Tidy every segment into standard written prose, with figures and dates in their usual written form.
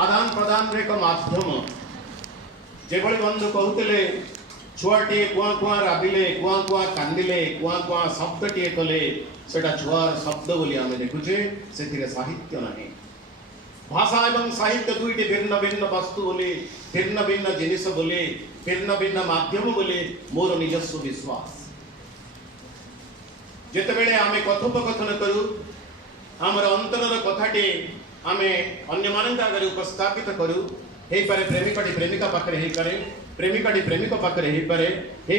आदान प्रदान एक माध्यम जेभली बंधु कहते छुआटे कुआ कुआ राबिले कुआ कुआ कांदिले कुआ कुआ शब्दटे कले सेटा छुआर शब्द बोली आमे देखुचे से साहित्य नहीं। भाषा एवं साहित्य दुईटी भिन्न भिन्न वस्तु बोली भिन्न भिन्न जिनिस बोली भिन्न भिन्न माध्यम बोली मोर निजस्व विश्वास। जेतेबेले आमे कथोपकथन करू आमर अंतरर कथाटी आमे अन्य मानक आगे उपस्थापित करू हे पारे प्रेमिकाटी प्रेमिका पाखरे हे पारे प्रेमिकाटी प्रेमिक पाखरे हे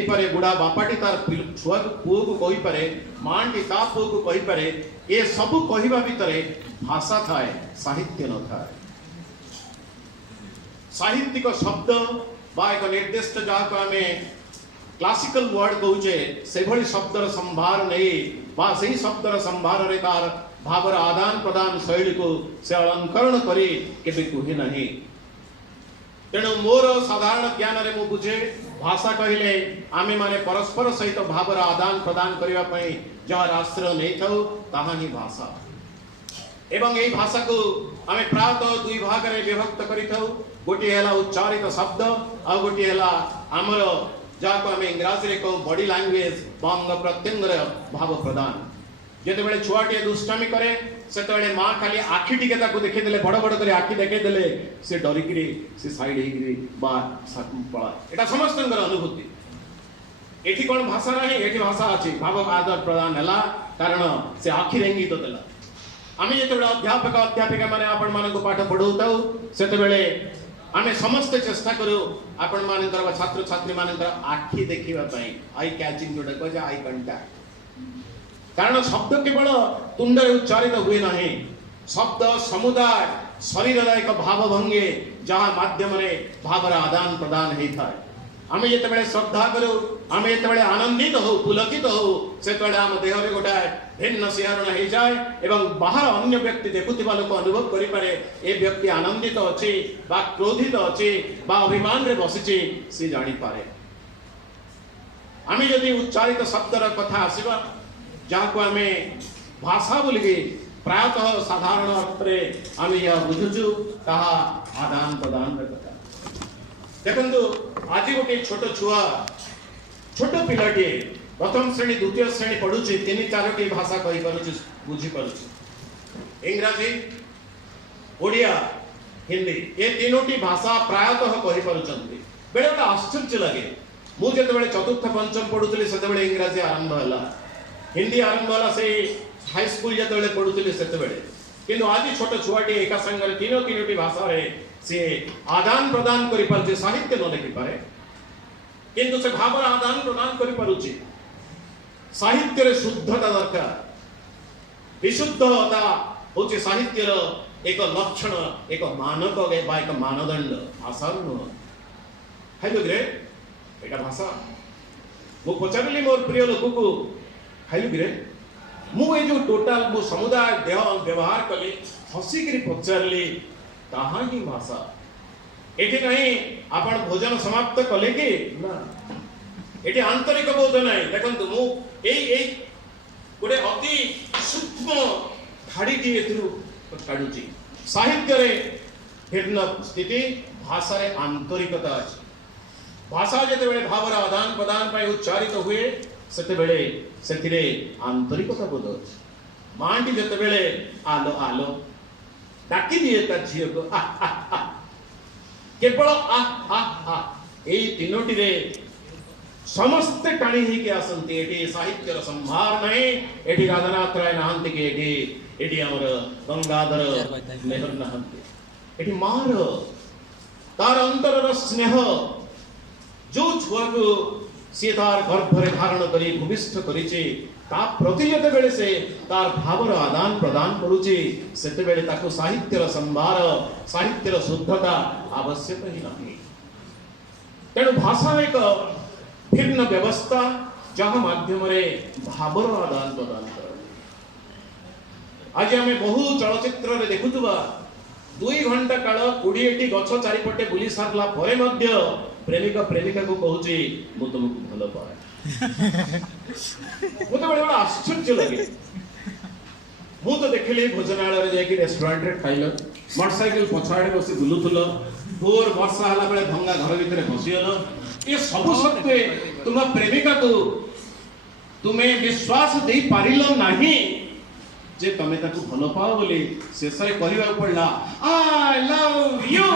पारे बुढ़ा बापाटी तार छुआ पुओ को कहि पारे मांटी ता पुओ को कहि पारे ए सब कहिबा भितरे भाषा थाए साहित्य न थाए। साहित्यिक शब्द बा एक निर्दिष्ट जहाँ आमे क्लासिकल वर्ड कहूचे से भली शब्दर संभार नहीं बा सही शब्दर संभार रे तार भावर आदान प्रदान शैली को से अलंकरण करी केबे कुहे नहीं। तेणु मोर साधारण ज्ञान रे मु बुझे भाषा कहले आमे माने परस्पर सहित भावर आदान प्रदान करिवा पई जहाँ राष्ट्र नहीं थाउ ताहा ही भाषा एवं यही भाषा को आमे प्रायतः दुई भाग रे विभक्त करि थाउ। गोटे हेला उच्चारित शब्द आ गोटे हेला आमर जहाँ को आमे इंग्राजी रे कहू बॉडी लैंग्वेज अंग प्रत्यंग भाव प्रदान। जेते बेले छुआटे दुष्टामी करे सेते बेले मां खाली आखि टिके ताको देखै देले बड़ बड़ करे आखि देखै देले से डरी गिरी से साइड हे गिरी बा पळा एटा समस्तंकर अनुभूति। एठी कोन भाषा नाही एठी भाषा अछि भाव आदर प्रदान हला कारण से आखि रेंगित देला। आमे जेते बेले अध्यापक अध्यापिका माने आपण मानको पाठ पढौताउ सेते बेले आमे समस्त चेष्टा करू आपण मानकर छात्र छात्री मानकर आखि देखिबा पई आई कैचिंग जोडा को जा आई कांटेक्ट कारण शब्द केवल तुंडरे उच्चारित हुए नहीं शब्द समुदाय शरीर एक भाव भंगे जहाँ माध्यम रे भावर आदान प्रदान होता है। आमे जेतेबेले श्रद्धा करू आमे जेतेबेले आनंदित हो पुलकित हो सेतेबेले आम देह रे गोटाए भिन्न सिहरण हो जाए एवं बाहर अन्य व्यक्ति देखुथिबा लोक अनुभव करि पारे ए व्यक्ति आनंदित अछि बा क्रोधित अछि बा अभिमान रे बसिछि से जानि पारे। आमे यदि उच्चारित शब्दर कथा आसीबा जहाँ को आमे भाषा बोलिके प्रायतः साधारण अर्थ रे आमे या बुझुछु ताहा आदान प्रदान रे कथा। देखंतु आज गोटे छोट छुआ छोट पिलाटी प्रथम श्रेणी द्वितीय श्रेणी पढ़ुछि तीन चारोटी भाषा कहि पारुछि बुझी पारुछि इंग्रजी ओडिया हिंदी ए तीनोटी भाषा प्रायतः कहि पारुछन्ति। बेले आश्चर्य लगे मु जेतेबेले चतुर्थ पंचम पढुतली सेतेबेले इंग्रजी आरंभ हला हिंदी आरंभ हला से हाई स्कूल जेतेबेले पढुतली सेतेबेले किंतु आज छोट छुआटी एका संगरे तीनोटी भाषा रे से आदान प्रदान करि पारुछि साहित्य न लिखि पारे किंतु से भावर आदान प्रदान करि पारुछि। साहित्य रे शुद्धता दरकार विशुद्धता होछि साहित्य रो एक लक्षण एक मानक बा एक मानदंड भाषा हाइलो ग्रे एटा भाषा मु पचारली मोर प्रिय लोक को हाइलो ग्रे मु ए जो टोटल मु समुदाय देह व्यवहार कली हसी करी पचारली ताहा ही भाषा एठी नहीं आपण भोजन समाप्त कले कि ना एठी आंतरिक बोध नहीं। देखंतु मु ए गोटे अति सूक्ष्म खाड़ी टी एथरु काढुची साहित्य रे भिन्न स्थिति भाषा रे आंतरिकता अछि। भाषा जेते बेले भावर आदान प्रदान पय उच्चारित हुए सेते बेले सेतिरे आंतरिकता बोध अछि। मांटी जेते बेले आलो आलो डाकी दिए ता झियो को केवल एई तीनोटी रे समस्त टाणी ही के आसंती एटी साहित्यर संभार नहीं एटी राधानाथ राय नहंती के एटी हमर गंगाधर नेहर नहंती एटी मार तार अंतरर स्नेह जो छुआ को सी तार गर्भ रे धारण करी भूमिष्ठ करिछि ता प्रति जेते बेले से तार भावर आदान प्रदान करूछि सेते बेले ताको साहित्यर संभार साहित्यर शुद्धता आवश्यक ही नहीं। तेणु भाषा एक भिन्न व्यवस्था जहाँ माध्यम रे भावर आदान प्रदान कर। आज आमे बहु चलचित्र रे देखुथुबा 2 घंटा काल 20टी गछ चारिपटे बुली सारला परे मध्य प्रेमिका प्रेमिका को कहूची मु तुमको भलो पाए मुझे बड़े बड़ा आश्चर्य लगे। मु तो देखिली भोजनालय रे जाकी रेस्टोरेंट रे खाइलो मोटरसाइकिल पछाड़े बसी बुलुथुल भोर वर्षा हला बेले भंगा घर भितर फसीगल ये सब सत्वे तुम प्रेमिका को तुम्हें विश्वास दे पारिल नाही जे तमे ताकू भलो पाओ बोली शेष रे कहबा पड़ला आई लव यू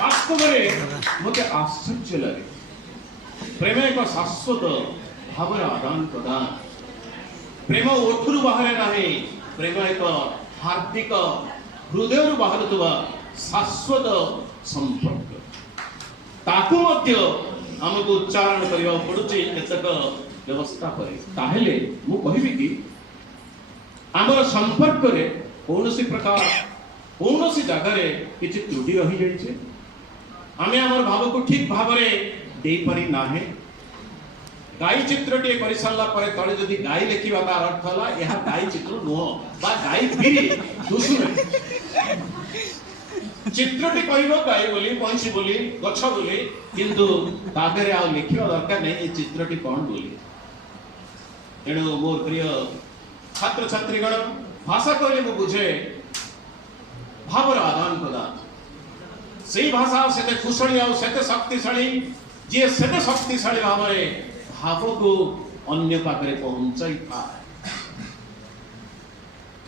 वास्तव में मते आश्चर्य लगे प्रेम एक शाश्वत भावर आदान प्रदान प्रेम ओठुरु बाहर नाही प्रेम एक हार्दिक हृदय बाहर शाश्वत संपर्क ताकू मध्य हमको उच्चारण करने पड़ुचे केतक व्यवस्था करे ताहेले मु कहबी कि आमर संपर्क रे कौनसी प्रकार कौनसी जगह रे किछि त्रुटि रही जाइछे आमे आमर भाव को ठीक भाव रे दे पारि नाहे गाई चित्रटी कर सारा पर तले जदि गाई लिखा तार अर्थ हला यह गाई चित्र नुह बा गाई फिरी दुसुमे चित्रटी कहबो गाई बोली पंछी बोली गछ बोली किंतु ताबेरे आ लिखिबा दरकार नै ए चित्रटी कोन बोली एणु मोर प्रिय छात्र छात्रीगण भाषा कहले मु बुझे भावर आदान प्रदान से भाषा सेते कुशली आ सेते शक्तिशाली जे सेते शक्तिशाली भावरे भाव को अन्य पाखरे पहुंचाई था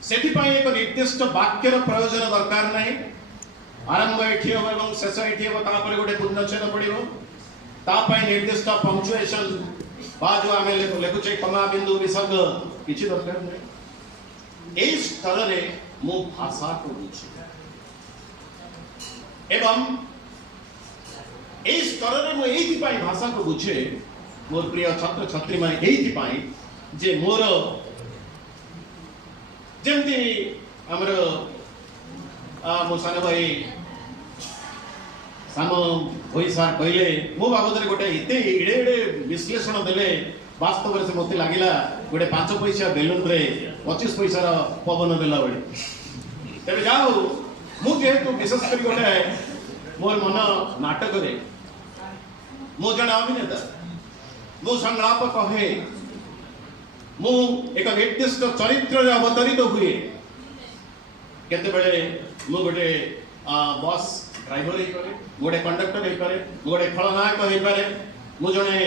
सेति पई एक निर्दिष्ट वाक्यर प्रयोजन दरकार नाही आरंभ एठी हो एवं शेष एठी हो ता पर गोटे पूर्णच्छेद पड़िबो ता पई निर्दिष्ट पंक्चुएशन बा जो आमे लेखुचे कमा बिंदु विसर्ग किछि दरकार नाही एई स्तर रे मो भाषा को बुझे एवं एई स्तर रे मो एई पई भाषा को बुझे मोर प्रिय छात्र छात्री माने एई पई जे मोर जेमती हमर मो सान भाई सानो होई सार कहले मो बाबद रे गोटे इते इडे इडे विश्लेषण देले वास्तव रे से मते लागिला गोटे 5 पैसा बेलून रे 25 पैसा रो पवन देला बळे तबे जाओ मु जेहेतु विशेष करी गोटे मोर मन नाटक रे मो जण अभिनेता मो संलाप कहे मु एक निर्दिष्ट चरित्र रे अवतरित हुए केते बेले मु गोटे बस ड्राइवर हे करे गोटे कंडक्टर हे करे गोटे खलनायक हे पारे मु जने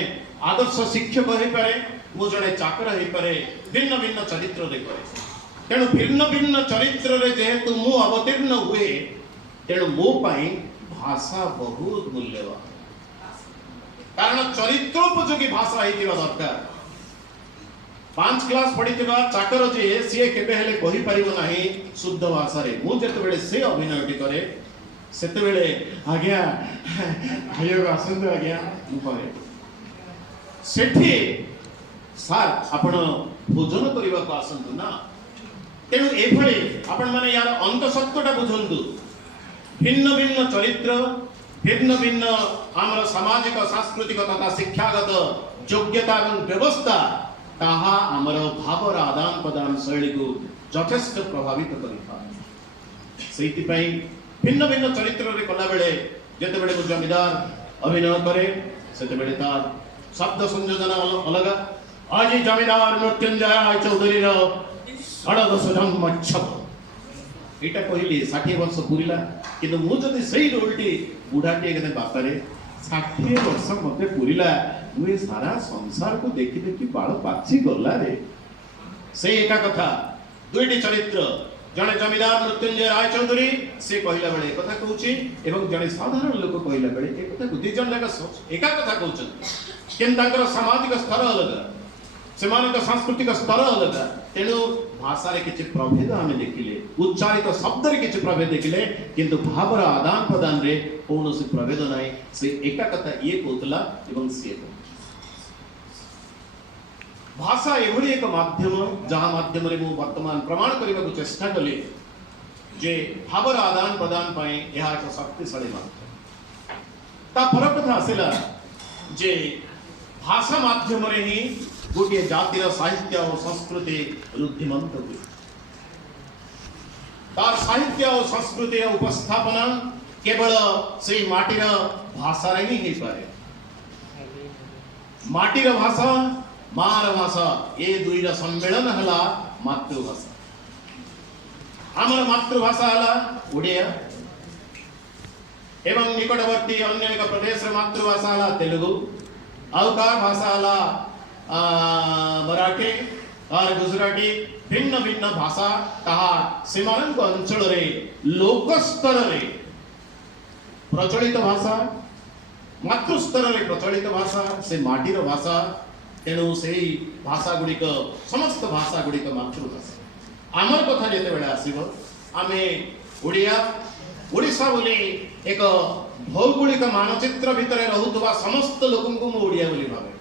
आदर्श शिक्षक हे पारे मु जने चाकर हे पारे भिन्न भिन्न चरित्र रे करे तेणु भिन्न भिन्न चरित्र रे जेहेतु मु अवतीर्ण हुए तेणु मो पई भाषा बहुत मूल्यवान कारण चरित्रोपयोगी भाषा हेतिबा दरकार 5 क्लास पढ़िथिबा चाकर जे सीए केबे हेले कहि परिबो नाही शुद्ध भाषा रे मु जते बेले से अभिनयटी करे सेते बेले आज्ञा आयो आसंद आज्ञा मु करे सेठी सार आपण भोजन करबा को आसंतु ना तेणु एभଳି आपण माने यार अंतसत्वटा बुझंतु भिन्न भिन्न चरित्र भिन्न भिन्न आमर सामाजिक सांस्कृतिक तथा शिक्षागत योग्यता एवं व्यवस्था ताहा आमर भावर आदान प्रदान शैली को यथेष्ट प्रभावित करिथा सेति पई भिन्न भिन्न चरित्र रे कला बेले जते बेले जमीदार अभिनय करे सेते बेले तार शब्द संयोजन अलग आज जमीदार मृत्युंजय चौधरी रो 18 मच्छप एटा कहली 60 वर्ष पुरिला किंतु मु जदि सेही रोलटी बुढाटी एकने बापारे 60 वर्ष मते पुरिला मुए सारा संसार को देखि देखि बाळ पाछि गला रे से एका कथा दुईटी चरित्र जने जमीदार मृत्युंजय राय चौधरी से कहला बेले कथा कहूची एवं जने साधारण लोक कहला बेले ए कथा बुद्धि जन लगा एका कथा कहउछन केन तांकर सामाजिक स्तर अलग सेमानक सांस्कृतिक स्तर अलग तेणु भाषा रे किछि प्रभेद आमे देखिले उच्चारित शब्द रे किछि प्रभेद देखिले किंतु भावर आदान प्रदान रे कोनोसी प्रभेद नाही से एका कथा ये कहतला एवं से भाषा एभली एक माध्यम जहाँ माध्यम रे मु वर्तमान प्रमाण करबा को चेष्टा कले जे भावर आदान प्रदान पाए यह एक शक्तिशाली माध्यम ता फरक कथा आसेला जे भाषा माध्यम रे ही गोटे जातिर साहित्य और संस्कृति रुद्धिमंत हुए तार साहित्य और संस्कृति उपस्थापना केवल से माटीर भाषा रे ही पारे माटीर भाषा मार भाषा ए दुईर सम्मेलन हला मातृभाषा। आमर मातृभाषा हला ओडिया एवं निकटवर्ती अन्य एक प्रदेश मातृभाषा हला तेलुगु आउ का भाषा हला मराठी और गुजराती भिन्न भिन्न भाषा ताहा सीमांक अंचल रे लोक स्तर रे प्रचलित भाषा मातृ स्तर रे प्रचलित भाषा से माटीर भाषा तेणु से भाषा गुड़िक समस्त भाषा गुड़िक मातृभाषा। आमर कथा जेते बेले आसीबो आमे ओडिया ओडिशा बोली एक भौगोलिक मानचित्र भितर रहुतबा समस्त लोकंकु मु ओडिया बोली भाबे।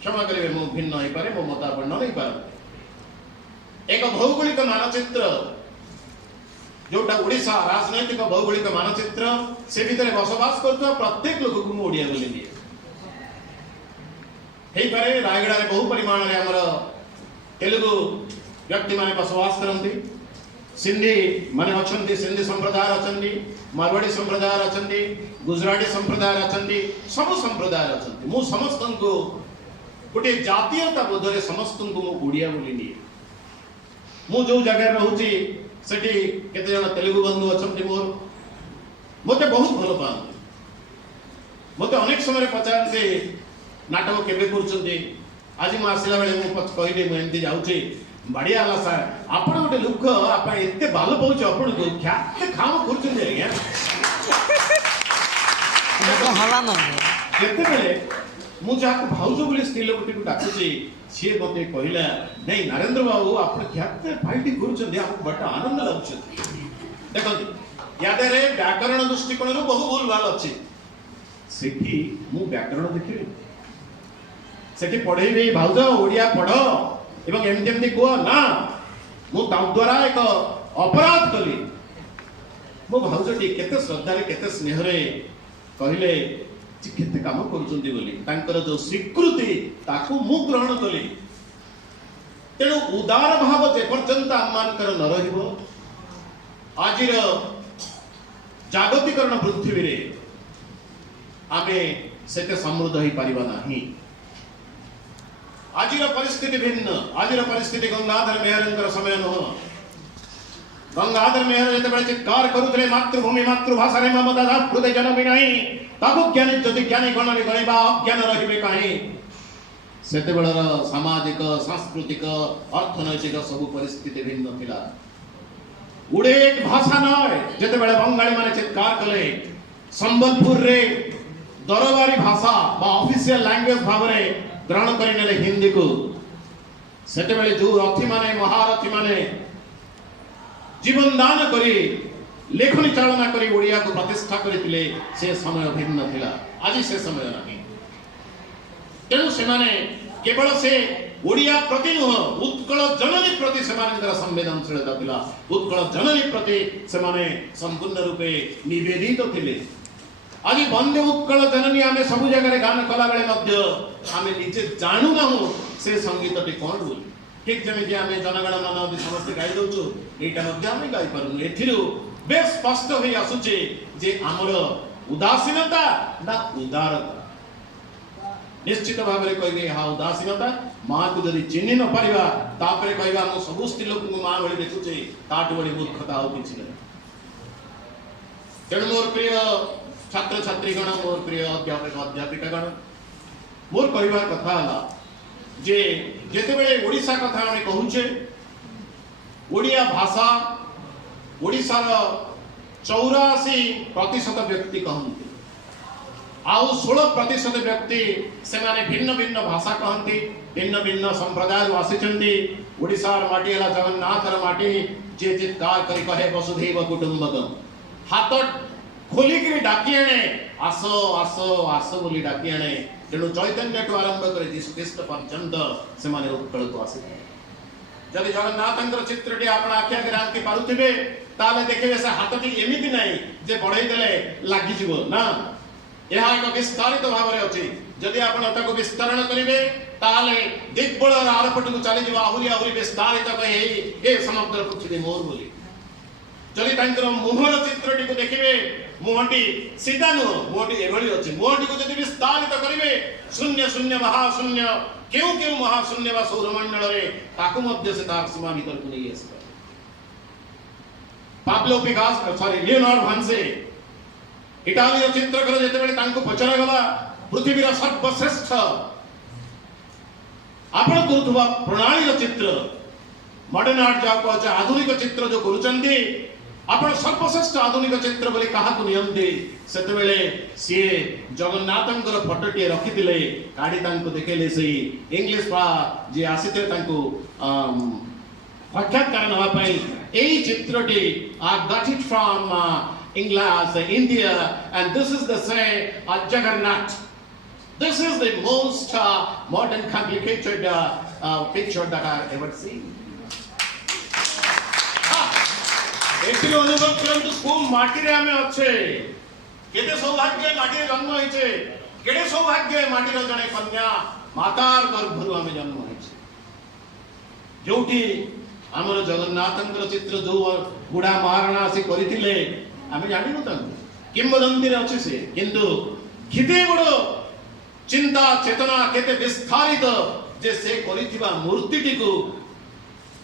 क्षमा करिवे मु भिन्न होई पारे मो मतापन्न नहीं पारे। एक भौगोलिक मानचित्र जोटा ओडिशा राजनैतिक भौगोलिक मानचित्र से भितर बसवास करथवा प्रत्येक लोकंकु मु ओडिया बोली दिए। हेई पारे रायगड़ा रे बहु परिमाण रे हमर तेलुगु व्यक्ति माने बसवास करंती, सिंधी माने अछंती, सिंधी संप्रदाय अछंती, मारवाड़ी संप्रदाय अछंती, गुजराती संप्रदाय अछंती, सब संप्रदाय अछंती। मु समस्तंको गोटे जातीयता बोधरे समस्तंको मु ओडिया बोली निए। मु जो जगह रहूची सेठी केते जण तेलुगु बंधु अछंती मोर मते बहुत भलो पांती। मते अनेक समय पचारते नाटक केबे करछंती। आज मु आसिला बेले मु पछ कहिले मु एंती जाउची बढ़िया हला सर आपण गोटे लोक आपण एते बाल पाउछ आपण को ख्याते खाम करछंती आज्ञा तो हला न केते बेले मु जाको भाउजो बोली स्त्री लोकटी को डाकुची से मते कहिला नहीं नरेंद्र बाबू आपण ख्याते फाइटी करछंती आपण बट आनंद लागछ। देखंती यादे रे व्याकरण दृष्टिकोण रो बहु भूल भाल अछि। सेठी मु व्याकरण देखिले सेठी पढेइबे भाउजो ओडिया पढ एवं एमती एमती कह ना मु ता द्वारा एक अपराध कली। मो भाउजटी केते श्रद्धा रे केते स्नेह रे कहिले जे केते काम करूचंती बोली तांकर जो स्वीकृति ताकू मु ग्रहण कली। तेणु उदार भाव जे पर्यंत आमानकर न रहिबो आजिर जागतिकरण पृथ्वी रे आमे सेते समृद्ध होई परिबा नाही। आजिर परिस्थिति भिन्न। आजिर परिस्थिति गंगाधर मेहरंकर समय नुह। गंगाधर मेहर जेतेबेले चित्कार करुथले मातृभूमि मातृभाषा रे ममता दा हृदय जनमी नाही ताकू ज्ञानी जदि ज्ञानी गणरे गइबा अज्ञान रहिबे काहे। सेतेबेलर सामाजिक सांस्कृतिक अर्थनैतिक सब परिस्थिति भिन्न थिला। उडे एक भाषा नय जेतेबेले बंगाली माने चित्कार कले संबलपुर रे दरबारी भाषा बा ऑफिशियल लैंग्वेज भाबरे ग्रहण करिनेले हिंदी को। सेतेबेले जो रथी माने महारथी माने जीवन दान करी लेखनी चालना करी ओडिया को प्रतिष्ठा करथिले से समय भिन्न थिला। आज से समय नाही। तेणु से माने केवल से ओडिया प्रति नुह उत्कल जननी प्रति सेमानकर संवेदनशीलता थिला। उत्कल जननी प्रति से माने संपूर्ण रूपे निवेदित थिले। आज वंदे उत्कल जननी आमे सब जगह गान कला बेले मध्य आमे निजे जानू ना से संगीतटी कोन बोली। ठीक जमिति आमे जनगण मन समस्त गाई दउछु एटा मध्य आमे गाई पारुनु। एथिरु बेस स्पष्ट होई आसुचे जे हमर उदासीनता ना उदारता। निश्चित भाव में कहबे हा उदासीनता मां को जदि चिन्हि न परिबा तापरे कहबा हम सब स्त्री लोक को मां भली देखुचे ताट बड़ी मूर्खता हो किछि नै। तेणु मोर प्रिय छात्र छात्री गण मोर प्रिय अध्यापक अध्यापिका गण मोर कहबार कथा हला जे जेते बेले ओडिशा कथा हम कहूचे ओडिया भाषा ओडिशा रो 84% व्यक्ति कहंती आउ 16% व्यक्ति से माने भिन्न भिन्न भाषा कहंती भिन्न भिन्न संप्रदाय आसीचंती। ओडिशा रो माटी हला जगन्नाथ रो माटी जे चित्कार करी कहे वसुधैव कुटुंबकम हाथ खोलिकी डाकी आने आसो आसो आसो बोली डाकी आने। तेणु चैतन्य ठू आरंभ कर जीशु ख्रीस्ट पर्यंत से माने उत्कल को आसे। जदि जगन्नाथंकर चित्रटी आपण आखि आगे रांकी पारुथिबे ताले देखिबे से हाथटी एमिति नाही जे बढाई देले लागि जिवो ना। यह एक विस्तारित भाव में अछि। जदि आपण ताको विस्तरण करिवे ताले दिग्बळ आरपट को चली जिवो आहुरी आहुरी विस्तारित कहि ए समुद्र पृथ्वी मोर बोली। जदि तांकर मुहर चित्रटी को देखिबे मुहटी सीधा नुह मुहटी एभली अछि। मुहटी को जदि विस्तारित करिवे शून्य शून्य महाशून्य क्यों क्यों महाशून्य व सौरमंडल रे ताकु मध्य से तार सीमा भीतर को नहीं आस पाब्लो पिकासो सॉरी लियोनार्डो भांसे इटाली चित्रकर जेते बेले तांको पचरा गला पृथ्वी रा सर्वश्रेष्ठ आपण करुवा प्रणाली चित्र मॉडर्न आर्ट जा को आधुनिक चित्र जो करूचंदी आपण सर्वश्रेष्ठ आधुनिक चित्र बोली कहा को नियंती सेते बेले सी जगन्नाथंकर फोटोटी रखिथिले काडी तांको देखेले सही इंग्लिश पा जे आसीते तांको साक्षात्कार नवा पई एई चित्रटी आ got it from England, India, and this is the say Jagannath. This is the most modern, complicated picture that I've ever seen. एतिलो अनुभव करंतु को माटी रे हमें अच्छे केते सौभाग्य माटी रे जन्म होइछे केते सौभाग्य माटी रे जने कन्या मातार गर्भरु हमें जन्म होइछे जोठी हमर जगन्नाथंकर चित्र जो बुढ़ा महाराणा से करिथिले आमे जानि न तांको किंवदंती रे अछि से किंतु किते बडो चिंता चेतना केते विस्तारित जे से करिथिबा मूर्तिटी को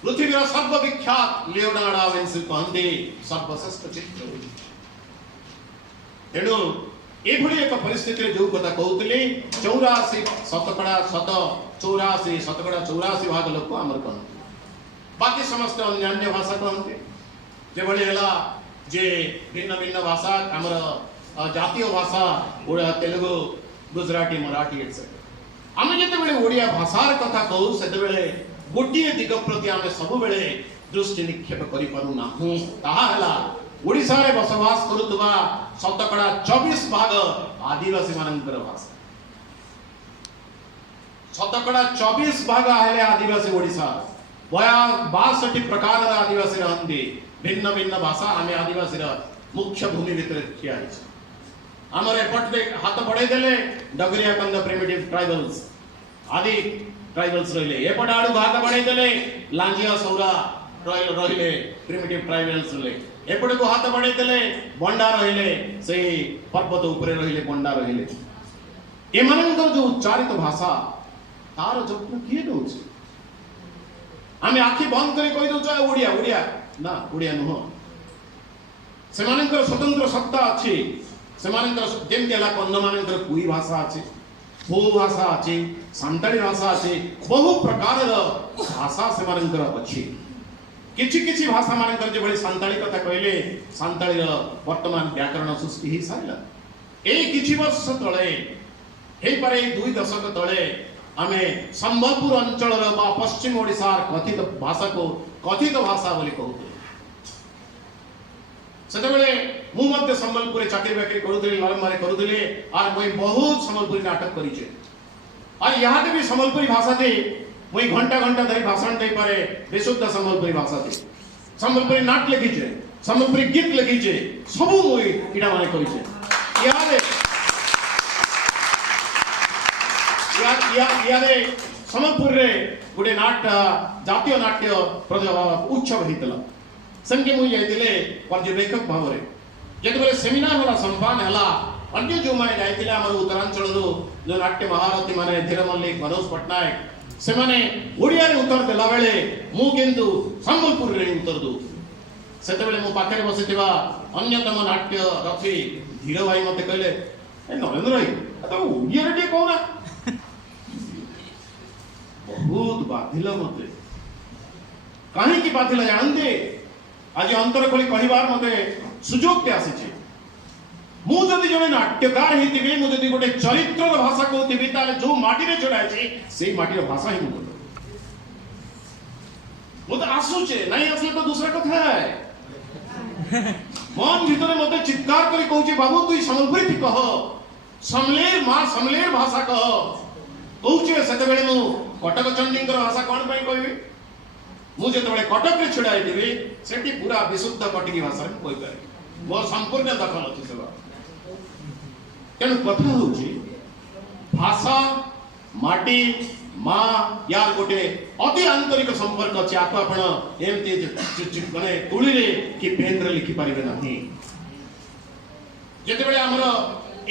पृथ्वीर सर्वविख्यात लियोनार्डो दा विंची कहंदी सर्वश्रेष्ठ चित्र तेणु एभली एक परिस्थिति रे जो कथा कहउतली 84 भाग लोक हमर कहंती बाकी समस्त अन्य भाषा कहंती जे भली हला जे भिन्न भिन्न भाषा हमर जातीय भाषा ओडा तेलुगु गुजराती मराठी एटसेट्रा आमे जते बेले ओडिया भाषार कथा कहू सेते बेले गोटिए दिग प्रति आमे सब बेले दृष्टि निक्षेप करि पारु नाहु ताहा हला ओडिसा रे बसवास करूतबा शतकड़ा 24 भाग आदिवासी मानकर भाषा शतकड़ा 24 भाग हेले आदिवासी ओडिसा 62 प्रकार आदिवासी रहंदी भिन्न भिन्न भाषा आमे आदिवासी रा मुख्य भूमि भितर किया है हमर एपट दे हाथ बढ़ाई देले डगरिया कंद प्रिमिटिव ट्राइबल्स आदि ट्राइबल्स रहिले एपट आडू हाथ बढ़ाई देले लांजिया सौरा रहिले प्रिमिटिव ट्राइबल्स रहिले एपट को हाथ बढ़ाई देले बंडा रहिले से पर्वत ऊपर रहिले बंडा रहिले एमानकर जो उच्चारित भाषा तार जत्न किए दोछ आमे आखि बंद करी कहि दोछ ओडिया ओडिया ना ओडिया नुह सेमानकर स्वतंत्र सत्ता अछि सेमानकर जेम केला कन्न मानकर कुई भाषा अछि हो भाषा अछि संताली भाषा अछि बहु प्रकार भाषा सेमानकर अछि किछि किछि भाषा मानकर जे बड़ी संताली कथा कहले संताली वर्तमान व्याकरण सृष्टि ही साइला ए किछि वर्ष तळे हे पारे 2 दशक तळे आमे संबलपुर अंचल बा पश्चिम ओडिसा कथित भाषा को कथित भाषा बोली कहू सेते बेले मु मध्य संबलपुर चाकरी बाकरी करूथली लरमारे करूथली आर मोई बहुत संबलपुरी नाटक करिचे और यहाँ के भी संबलपुरी भाषा थी मोई घंटा घंटा धरी भाषण दे पारे विशुद्ध संबलपुरी भाषा थी संबलपुरी नाट लिखिचे संबलपुरी गीत लिखिचे सबु मोई इडा माने करिचे यारे संबलपुर रे गुडे नाट जातीय नाट्य उत्सव हेतला संके मुई जाइतिले पर्यवेक्षक भाव रे जेते बेले सेमिनार होला संपान हला अन्य जो माने जाइतिले हमर उत्तरांचल जो नाट्य महारथी माने धीर मल्लिक मनोज पटनायक से माने ओडिया रे उत्तर देला बेले मु किंतु संबलपुर रे उत्तर दो सेते बेले मो पाखरे बसितिबा अन्यतम नाट्य रथी धीर भाई मते कहले ए नरेंद्र भाई तो ओडिया रे कोना बहुत बाधिला मते काहे की बाधिला जानते आज अंतर खोली कहिबार मते सुजोग ते आसीचे मु जदि जने नाट्यकार हेतिबे मु जदि गोटे चरित्र भाषा कहतिबी ताले जो माटी रे चढ़ाइछे सेई माटी रे भाषा ही मु तो आसुचे नहीं असले तो दूसरा कथा है मन भीतर मते चित्कार करी कहूचे बाबू तू संबलपुरी थी कह समलेर मां समलेर भाषा कह कहूचे सेते बेले मु कटक चंडींकर भाषा कोन पई कहबी मु जेते बेले कटक रे छुड़ाई देबी सेठी पूरा विशुद्ध कटकी भाषा में कोइ पारे मोर संपूर्ण दखल अछि सेबा केन कथा होची भाषा माटी मां यार गोटे अति आंतरिक संपर्क अछि आको आपण एमती माने तुली रे कि पेन रे लिखि पारिबे नाही जेते बेले हमर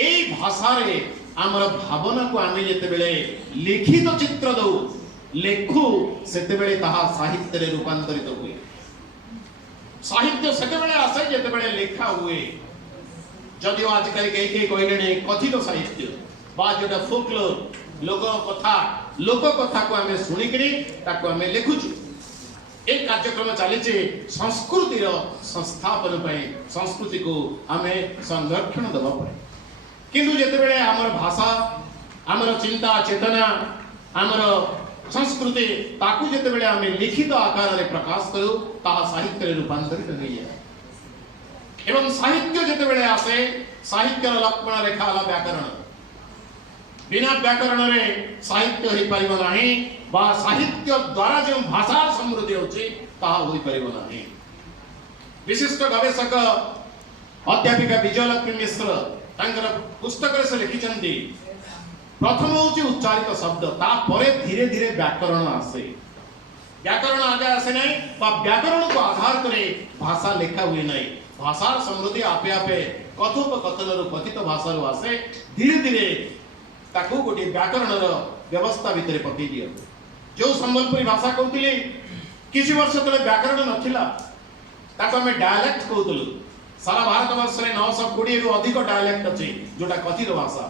एई भाषा रे आमर भावना को आमे जेते बेले लिखित चित्र दो लेखु सेते बेले ताहा साहित्य रे रूपांतरित हुए। साहित्य सेते बेले आसे जेते बेले लेखा हुए। जदिও आजकल कई कहले कथित साहित्य बा जोटा फोकलोर लोक कथा को आमे सुनी करी ताको आमे लिखुछु। एक कार्यक्रम चली संस्कृति संस्थापन पर संस्कृति को आमे संरक्षण देवा पड़े। किंतु जेते बेले आमर भाषा आमर चिंता चेतना आमर संस्कृति ताकू जेते बेले आमे लिखित आकार रे प्रकाश करू ताहा साहित्य रे रूपांतरित हो जाए। एवं साहित्य जेते बेले आसे साहित्य लक्ष्मण रेखा वाला व्याकरण बिना व्याकरण रे साहित्य हो पारिबो नाही बा साहित्य द्वारा जो भाषा समृद्धि होची ताहा होई पारिबो नाही। विशिष्ट गवेषक अध्यापिका विजयलक्ष्मी मिश्र तांकर पुस्तक से लिखिचंती प्रथम होची उच्चारित शब्द ता परे धीरे धीरे व्याकरण आसे। व्याकरण आगे आसे नहीं बा व्याकरण को आधार करे भाषा लेखा हुए नहीं। भाषा समृद्धि आपे आपे कथोपकथन रु कथित भाषा रु आसे धीरे धीरे ताकू गोटे व्याकरण व्यवस्था भितर पकई दियो। जो संबलपुरी भाषा कहते किसी वर्ष तले व्याकरण नथिला ताको हमें डायलेक्ट कहतलु। सारा भारत वर्ष रे 920 रु अधिक डायलेक्ट अछि जोटा कथित भाषा।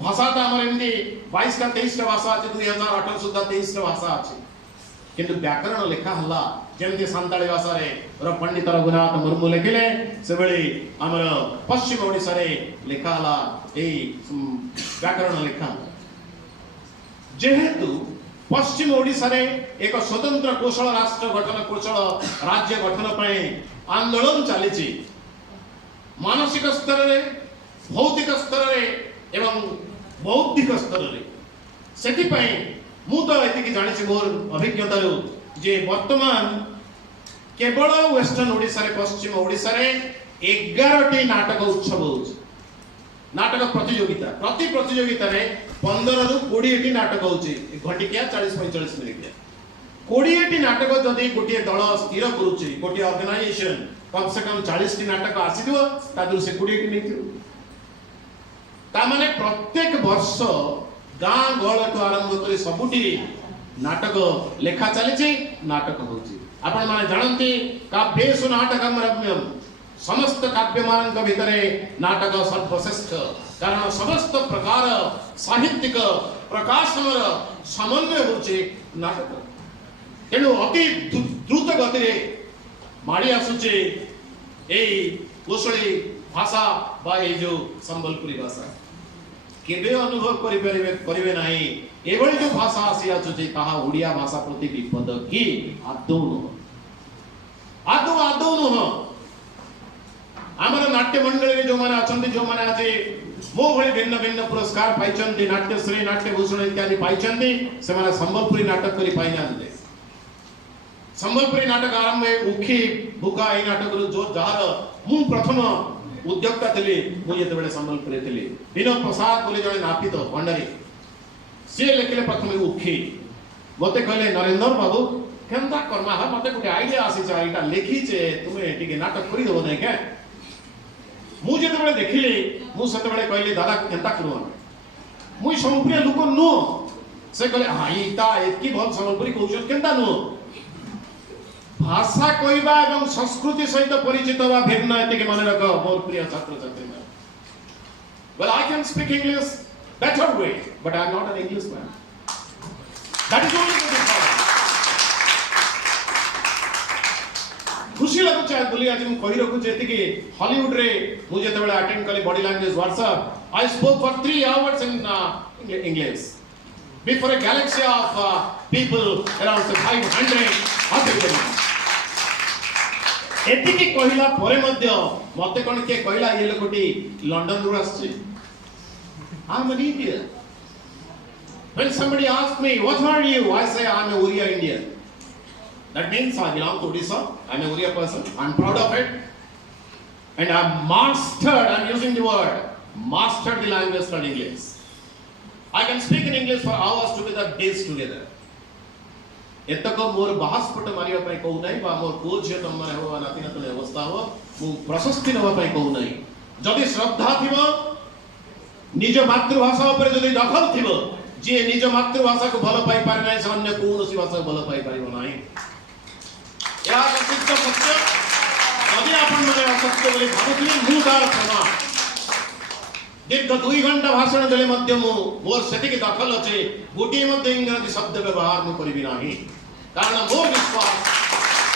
भाषा तो हमर एमदी 22 का 23 टा भाषा अछि 2018 सुद्धा 23 टा भाषा अछि। किंतु व्याकरण लेखा हला जेमती सांताली भाषा रे पंडित रघुनाथ मुर्मू लिखिले से बेले हमर पश्चिम ओडिसा रे लेखा हला ए व्याकरण लेखा। जेहेतु पश्चिम ओडिसा रे एक स्वतंत्र कौशल राष्ट्र गठन कौशल राज्य गठन पय आंदोलन चली मानसिक स्तर रे भौतिक स्तर रे एवं बौद्धिक स्तर रे सेति पय मु तो एतिकी जानिछि मोर अभिज्ञता रो जे वर्तमान केवल वेस्टर्न ओडिसा रे पश्चिम ओडिसा रे 11 टी नाटक उत्सव होछि। नाटक प्रतियोगिता प्रति प्रतियोगिता रे 15 रु 20 टी नाटक होछि। घंटिया 40-45 मिनिट 20 टी नाटक जदि गोटे दल स्थिर करूछि गोटे ऑर्गेनाइजेशन कम से कम 40 टी नाटक आसीदियो तादुर से 20 टी नेतियो ता माने प्रत्येक वर्ष गाँ गहल तो आरंभ कर सबुटी नाटक लेखा चली नाटक होची। आपण माने जानती काव्येषु नाटकम समस्त काव्य मान भितरे नाटक सर्वश्रेष्ठ कारण समस्त प्रकार साहित्यिक प्रकाशन समन्वय होचे नाटक। तेणु अति द्रुत गति रे माड़ी आसुचे ए कोशली भाषा बा ए जो संबलपुरी भाषा केबे अनुभव करिवे नाही। एभली जो भाषा आसी आछुचे ताहा ओडिया भाषा प्रति विपद की आदौ न आमर नाट्य मंडली रे जो माने अछंती जो माने आज मो भली भिन्न भिन्न पुरस्कार पाइचंती नाट्यश्री नाट्यभूषण इत्यादि पाइचंती से माने संबलपुरी नाटक करी पाइ नांदे। संबलपुरी नाटक आरंभ उखी बुका ए नाटक रो जो जहार मु प्रथम उद्योक्ता थिले मु जेते बेले संबलपुरी थिले विनोद प्रसाद बोले जने नापित भंडारी से लेखले प्रथम उखी मते कहले नरेंद्र बाबू केनता कर्मा हा मते गुटे आईडिया आसी छ एटा लेखी छे तुमे टिके नाटक करी देबो नै के मु जेते बेले देखिले मु सते बेले कहले दादा केनता करू मु संपूर्ण लोक नो से कहले हा इता एतकी भल संबलपुरी कहउछ केनता नो भाषा कहवा एवं संस्कृति सहित परिचित बा भिन्न एतिके मन रख मोर प्रिय छात्र छात्री में। Well, I can speak English better way, but I am not an Englishman. That is only the difference. खुशी लगु चाहे बोली आज मु कहि रखु जेति कि हॉलीवुड रे मु जेते बेले अटेंड कली body language WhatsApp I spoke for 3 hours in English before a galaxy of people around 500 एतिकी कहिला परे मध्य मते कोन के कहिला ये लोकटी लंडन रु आछि I am an Indian. When somebody asks me what are you I say I am a Oriya Indian. That means I belong to Odisha. I am a Oriya person. I am proud of it. And I have mastered, I am using the word mastered the language called English. I can speak in English for hours together, days together. एतक मोर बाहस्पट मारिया पई कहू नै बा मोर को झे तम माने हो नाती नातने अवस्था हो मु प्रशस्ति नवा पई कहू नै जदि श्रद्धा थिबो निज मातृभाषा उपर जदि दखल थिबो जे निज मातृभाषा को भल पाई पारे नै से अन्य कोनोसी भाषा भल पाई पारिबो नाही। या प्रसिद्ध सत्य यदि आपण माने असत्य बोली भाबुथिले मु तार क्षमा दीर्घ 2 घंटा भाषण देले मध्य मोर सेति के दखल अछि गोटे मध्य इंग्रजी शब्द व्यवहार मु करिबि नाही, कारण मोर विश्वास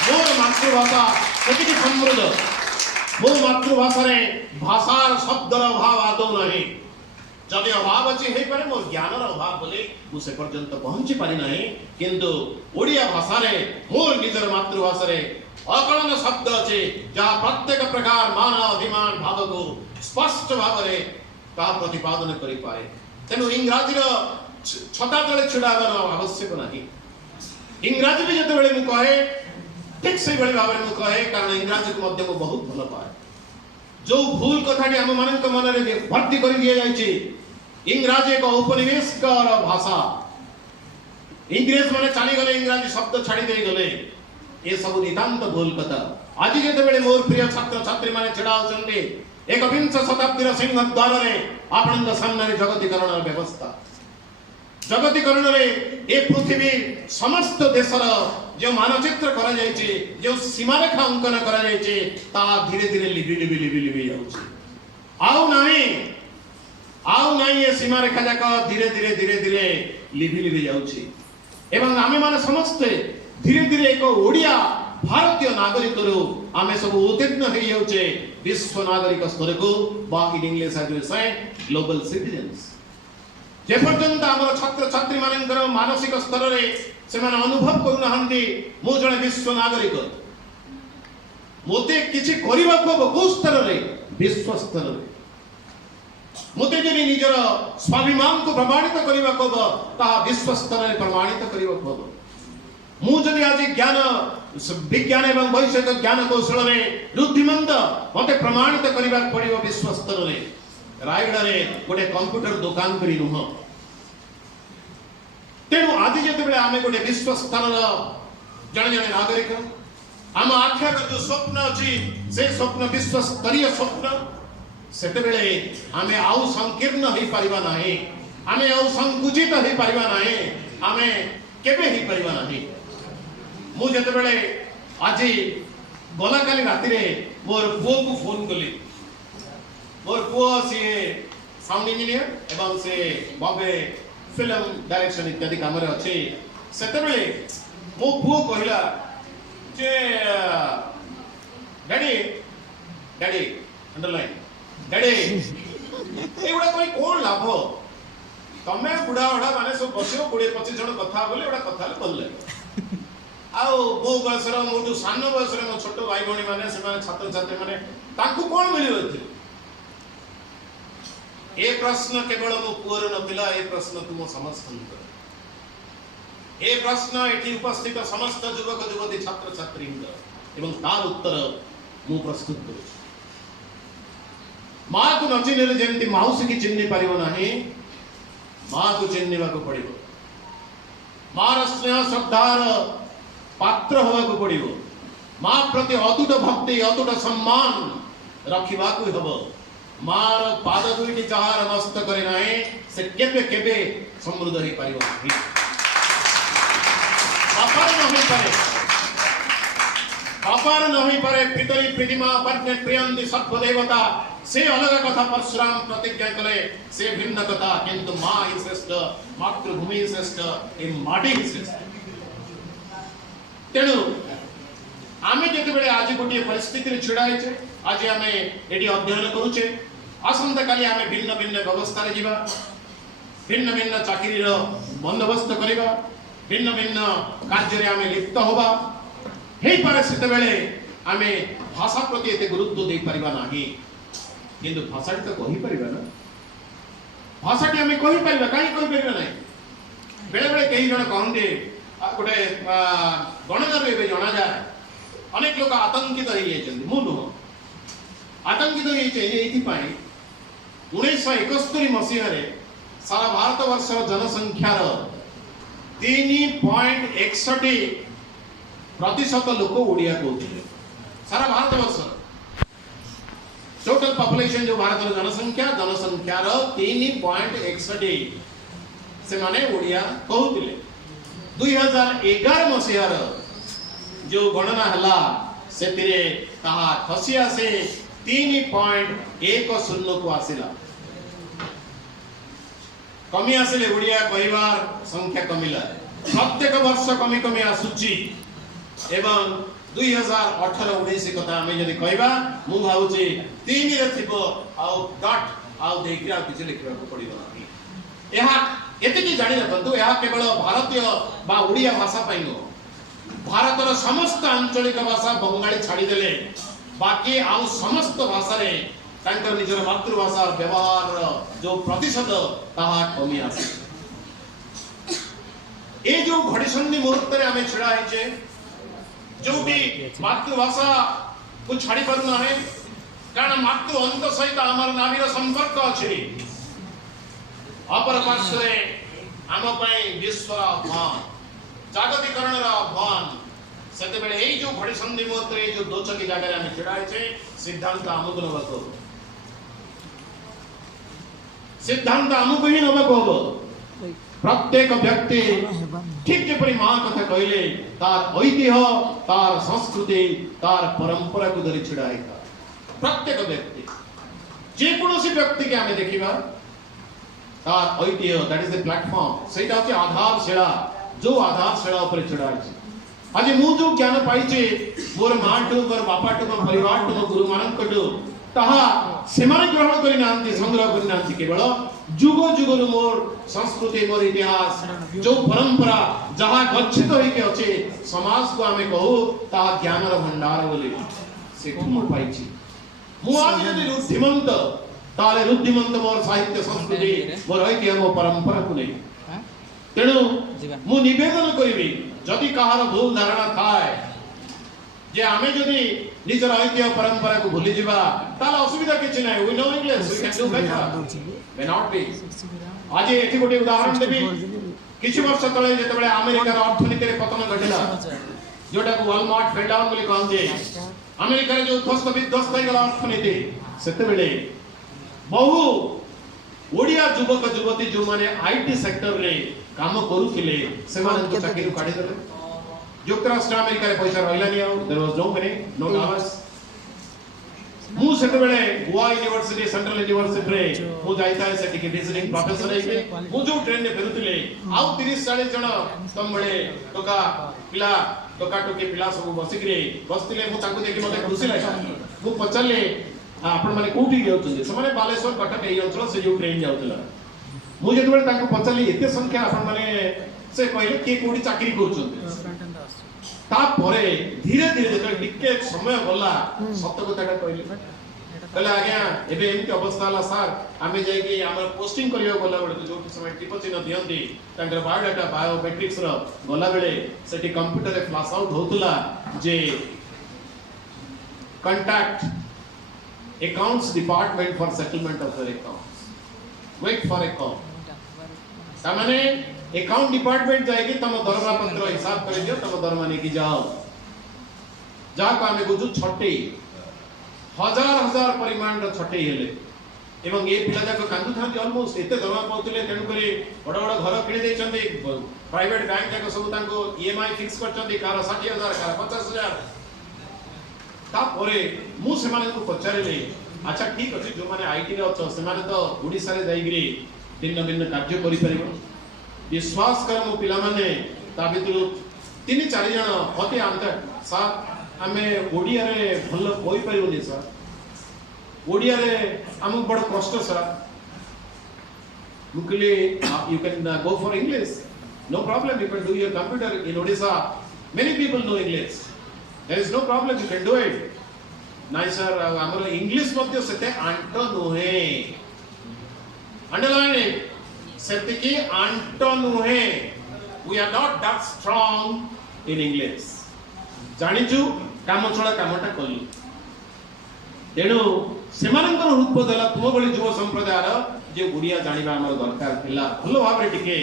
मोर मातृभाषा सेति के समृद्ध, मो मातृभाषा रे भाषार शब्दर अभाव आदौ नाही। जदि अभाव अछि हे पारे मोर ज्ञानर अभाव बोले मु से पर्यंत पहुंची पारि नाही, किंतु ओडिया भाषा रे मोर निजर मातृभाषा रे अकलन शब्द अछि जहा प्रत्येक प्रकार मान अभिमान भाव को स्पष्ट भाव रे ता प्रतिपादन करि पाए। तेनु इंग्रजी रो छता तळे छुडाबर आवश्यक नाही। इंग्रजी भी जते बेले मु कहे ठीक से बेले भाव रे मु कहे, कारण इंग्रजी को मध्य को बहुत भल पाए। जो भूल कथाटी हम मानक मन रे भर्ती करि दिया जाय छी, इंग्रजी एक औपनिवेशिकर भाषा, इंग्रेज माने चली गले इंग्रजी शब्द छाड़ी दे गले, ये सब नितांत भूल कथा। आज जते बेले मोर प्रिय छात्र छात्री माने छडा होचंदी एकविंश शताब्दीर सिंह द्वार रे आपनक सामने जगतीकरण व्यवस्था, जगतीकरण रे ए पृथ्वी समस्त देशर जो मानचित्र करा जाय छी, जो सीमा रेखा अंकन करा जाय छी, ता धीरे धीरे लिबि जाउछि। आउ नाही ए सीमा रेखा जाक धीरे धीरे लिबि जाउछि। एवं आमे माने समस्त धीरे धीरे एक ओडिया भारतीय नागरिक रो आमे सब उत्तीर्ण हो जाउछे विश्व नागरिक स्तर को, बा इन इंग्लिश एज वी से ग्लोबल सिटीजन्स। जे पर्यंत हमर छात्र छात्री मानकर मानसिक स्तर रे से माने अनुभव करू नहंती मु जने विश्व नागरिक, मोते किछि करिबा को स्तर रे विश्व स्तर रे मोते जने निजर स्वाभिमान को प्रमाणित करिबा को ता विश्व स्तर रे प्रमाणित करिबा को मु जदि आज ज्ञान विज्ञान एवं वैषयिक ज्ञान कौशल रे रुद्धिमंद मते प्रमाणित करिबा पड़िबो विश्व स्तर रे। रायगढ़ रे गोटे कंप्यूटर दुकान करी नुह, तेणु आज जते बेले आमे गोटे विश्व स्तर जने जने नागरिक आम आख्या जो स्वप्न अछि से स्वप्न विश्व स्तरीय स्वप्न, सेते बेले आमे आउ संकीर्ण होई परिबा नाही, आमे आउ संकुचित होई परिबा नाही, आमे केबे होई परिबा नाही। मु जते बेले आज गला काली राति रे मोर पुओ को फोन कली, मोर पुओ से साउंड इंजीनियर एवं से बॉम्बे फिल्म डायरेक्शन इत्यादि काम रे अछि। सेते बेले मो पुओ कहिला जे डैडी डैडी अंडरलाइन डैडी एगुडा कोई कोन लाभ तमे बुढ़ा बुढ़ा माने सब बसियो 20-25 जण कथा बोले एगुडा कथा बोलले आउ बो बयसर मोटू सान बयसर मो छोट भाई भणी माने से माने छात्र छात्री माने ताकू कोन मिलियो थि। ए प्रश्न केवल मो पुअर नथिला, ए प्रश्न तुम समस्त ए प्रश्न एठी उपस्थित समस्त युवक युवती छात्र छात्री एवं तार उत्तर मु प्रस्तुत करू। मां को न चिन्हले जेंति माउसी की चिन्हि पारिबो नाही, मां को चिन्हिबा को पड़िबो, मार स्नेह श्रद्धार पात्र होगा को पड़िबो, मां प्रति अतुट भक्ति अतुट सम्मान रखिबा को हबो। मार पाद दुईटी चाहार मस्त करे नाही से केबे केबे समृद्ध होई पारिबो नाही। अपार नहीं पारे पितरी प्रतिमा पत्नी प्रियंती सर्व देवता से अलग कथा परशुराम प्रतिज्ञा कले से भिन्न कथा, किंतु मां ही श्रेष्ठ, मातृभूमि ही श्रेष्ठ, ए माटी ही श्रेष्ठ। तेणु आमे जेते बेले आज गोटे परिस्थिति रे छिड़ा हेचे, आज आमे एडी अध्ययन करूचे, आसंता काली आमे भिन्न भिन्न व्यवस्था रे जीवा, भिन्न भिन्न चाकरी रो बंदोबस्त करिबा, भिन्न भिन्न कार्य रे आमे लिप्त होबा। हे पारे सेते बेले आमे भाषा प्रति एते गुरुत्व दे परिबा नाही, किंतु भाषाटी तो कहि परिबा ना, भाषाटी आमे कहि परिबा, काई कहि परिबा नाही। बेले बेले कहि जण कहंते गोटे गणना रे जना जाय अनेक लोक आतंकित हो जाइछन, मु नुह आतंकित हो जाइछे एथि पाई 1971 मसीहा रे सारा भारत वर्ष जनसंख्यार 3.61% लोक ओडिया कहते सारा भारत वर्ष। टोटल पॉपुलेशन जो भारत जनसंख्यार 3.61 से माने ओडिया कहूतिले 2011 मसीहार जो गणना हला सेतिरे ताहा खसिया से 3.10 को आसिला कमी आसिले ओडिया कहवार संख्या कमिला प्रत्येक वर्ष कमी कमी आसुची एवं 2018-19 कथा आमे जदि कहबा मु भाउची 3 रे थिबो आउ डॉट आउ देखिरा किछ लिखबा को पड़िबो एहा एते कि जानि रखंतु एहा केवल भारतीय बा ओडिया भाषा पाइनो भारतर समस्त आंचलिक भाषा बंगाली छाड़ी देले बाकी आउ समस्त भाषा रे तांकर निजर मातृभाषा व्यवहार जो प्रतिशत ताहा कमी आसे ए जो घड़ीसंधि मुहूर्त रे आमे छिड़ा हिचे जो भी मातृभाषा को छाड़ी पारना है कारण मातृ अंत सहित आमर नाभीर संपर्क अछि अपर पार्श्वे आम पई विश्व आह्वान जागतिकरण आह्वान सेते बेले एई जो घड़ी संधि मुहूर्त रे जो दोचकी जागा रे आमे छिड़ा हिचे सिद्धांत आमुक नबको सिद्धांत आमुक ही नबको प्रत्येक व्यक्ति ठीक जेपरि मां कथा कहले तार ऐतिह्य तार संस्कृति तार परंपरा को धरि छिड़ाई प्रत्येक व्यक्ति जे कोनोसी व्यक्ति के हमें देखिबा तार ऐतिह्य दैट इज द प्लेटफॉर्म सेटा होची आधारशिला जो आधारशिला ऊपर छिड़ाई आज मु जो ज्ञान पाइचे मोर माटू मोर बापाटू मोर परिवारटू मोर गुरु मानकटू ताहा सेमाने ग्रहण करि नांती संग्रह करि नांती केवल जुग जुगरु मोर संस्कृति मोर इतिहास जो परंपरा जहां गच्छित होई के अछि समाज को हमें कहू ता ज्ञानर भंडार बोली से को पाइछि मु आज यदि रुद्धिमंत ताले रुद्धिमंत मोर साहित्य संस्कृति मोर ऐतिह्य मोर परंपरा को नहीं तेणु मु निवेदन करिबी जदि कहार भूल धारणा थाए जे आमे जदि निजर ऐतिह्य परंपरा को भूली जिबा ताला असुविधा किछि नै we know English we can do better may not be आज एथि गोटे उदाहरण देबी किछि वर्ष तळे जेतेबेले अमेरिकार अर्थनीति रे पतन घटिला जोटा को वॉलमार्ट फेल डाउन बोली कहंजे अमेरिका रे जो ध्वस्त विध्वस्त हो गला अर्थनीति सेतेबेले बहु ओडिया युवक युवती जो माने आईटी सेक्टर रे काम करूथिले से माने को चाकरी काढी देले युक्तराष्ट्र अमेरिका रे पैसा रहलानी आ there was no money no dollars मु सेतेबेले गोवा यूनिवर्सिटी सेंट्रल यूनिवर्सिटी रे मु जाईता सेठी के विजिटिंग प्रोफेसर हे मु जो ट्रेन रे फेरुथिले आउ 30-40 जण तमबळे टोका पिला टोका टोके पिला सब बसिले मु ताकू देखि मते खुशी लागला मु पचले आपण माने कोठी जाउछन से माने बालेश्वर कटक एई अंचल से जो ट्रेन जाउतला मु जेतबेले ताकू पचले एते संख्या आपण माने से कहले के कोठी चाकरी करछन ता परे धीरे धीरे जेतबेले टिके समय गला सत्य कथाटा कहले कहले आज्ञा एबे एमती अवस्था ला सर आमे जाई कि हमर पोस्टिंग करियो गला बेले जो समय टिप चिन्ह दियंती तांकर बायोडाटा बायोमेट्रिक्स रो गला बेले सेठी कंप्यूटर रे फ्लैश आउट होतला जे contact accounts department for settlement of their accounts wait for a call तामाने अकाउंट डिपार्टमेंट जाएगी तम दरमा पत्र हिसाब कर दियो तम दरमा ने की जाओ को आमे गुजु छटे हजार हजार परिमाण रो छटे हेले एवं ए पिला जाक कांदु थांती ऑलमोस्ट एते दरमा पाउतले तेनु करे बड़ बड़ घर किने देचंदी प्राइवेट बैंक जाक सब तांको ईएमआई फिक्स करचंदी कार 60000 कार 50000 ता परे मु से माने को पचारेले अच्छा ठीक अछि जो माने आईटी रे अछ से माने तो ओडिसा रे जाईगिरी भिन्न भिन्न कार्य करि परिबो विश्वास कर मु पिला माने ता भितरु 3-4 जण अति अंत सा हमें ओडिया रे भल कोइ परिबोनी सर ओडिया रे हमक बड़ कष्ट सर मुकले you can go for English no problem you can do your computer in Odisha many people no English there is no problem you can do it nice sir amara english madhya sete anto nohe underline it sete ki anto nohe we are not that strong in english janichu काम छोड़ा कामटा कलु तेणु सेमानंकर रूप देला तुम बळी युव संप्रदायर जे गुडिया जानिबा हमर दरकार थिला भलो भाबरे टिके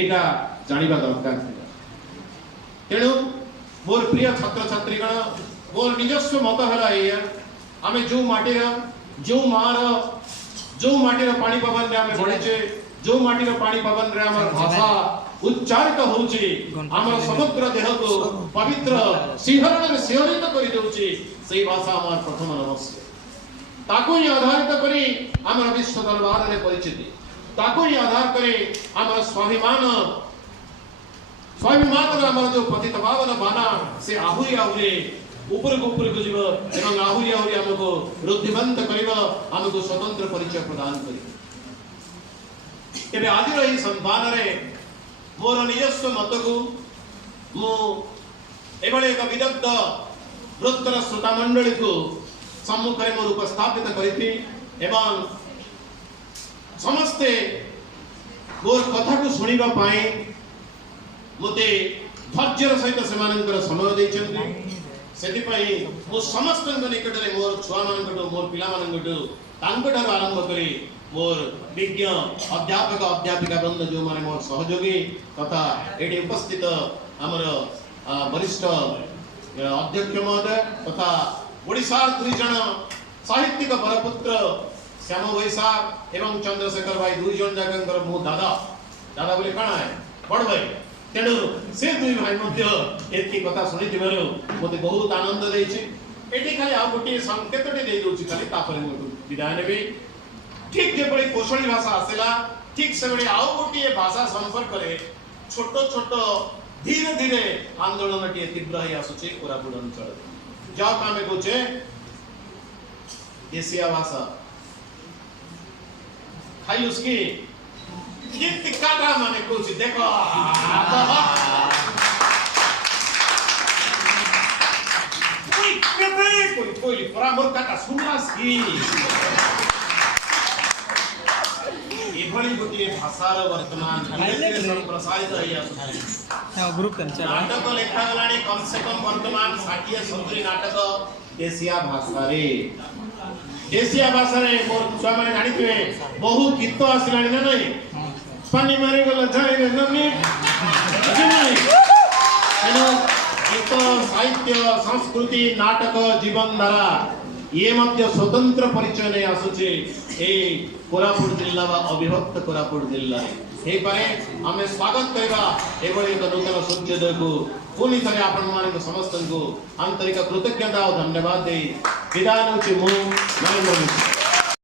एटा जानिबा दरकार थिला तेणु मोर प्रिय छात्र छात्रीगण मोर निजस्व मत हला एया आमे जो माटीर जो मार जो माटीर पानी पवन रे आमे बढिचे जो माटीर पानी पवन रे हमर भाषा उच्चारित होउची हमर समग्र देह को पवित्र सिंहरण रे सिंहरित करि देउची सेही भाषा हमर प्रथम नमस्ते ताको ही आधारित करी हमर विश्व दरबार रे परिचिति ताको ही आधार करे हमर स्वाभिमान रे हमर जो पतित पावन बाना से आहुरी आहुरी ऊपर को जीव एवं आहुरी आहुरी हमको रुद्धिमंत करिव हमको स्वतंत्र परिचय प्रदान करिव एबे आज रही संधान रे मोर निजस्व मत को मो एभले एक विदग्ध वृत्तर श्रोता मंडली को सम्मुख रे मोर उपस्थापित करिथि एवं समस्ते मोर कथा को सुनिबा पाए मते धैर्यर सहित सेमानकर समय दैछन्ति सेति पई मो समस्त निकट रे मोर छुआ मानकटो मोर पिला मानकटो तांकटार आरंभ करी मोर विज्ञ अध्यापक अध्यापिका बंद जो माने मोर सहयोगी तथा एटी उपस्थित हमर वरिष्ठ अध्यक्ष महोदय तथा ओडिसा दुई जन साहित्यिक बरपुत्र श्याम वैशाख एवं चंद्रशेखर भाई दुई जन जाकर मो दादा दादा बोले काना है बड़ भाई तेणु से दुई भाई मध्य एति कथा सुनि दिबरो मते बहुत आनंद देछि एटी खाली आ गोटी संकेतटे दे दोछि खाली तापर मो विदाय नेबी ठीक जेपरि कोशली भाषा आसेला ठीक से बड़ी आउ गोटी भाषा संपर्क करे छोट छोट धीरे धीरे आंदोलन टी तीव्र ही आसुछि कोरापुट अंचल जा कामे कोचे देसिया भाषा खाली उसकी ये तिकाटा माने कुछ देखो कोई परामर्श काटा सुनास की एभली गोटे भाषार वर्तमान संप्रसारित होई आसुछि ग्रुप नाटक लेखा गलानी कम से कम वर्तमान 60-70 नाटक देसिया भाषा रे देसिया भाषा रे मोर छुआ माने जानिथिबे बहुत गीत आसिलानी ना नहीं पानी मारी गला जाई रे नमी नहीं एनो गीत साहित्य संस्कृति नाटक जीवन धारा ये मध्य स्वतंत्र परिचय नहीं आसुछि ए कोरापुट जिल्ला बा अविभक्त कोरापुट जिल्ला हे पारे हमें स्वागत करबा एभली एक नूतन सूर्योदय को पुनि थरे आपण माने समस्त को आंतरिक कृतज्ञता और धन्यवाद दे विदाय नउछि मु नरेंद्र मिश्र।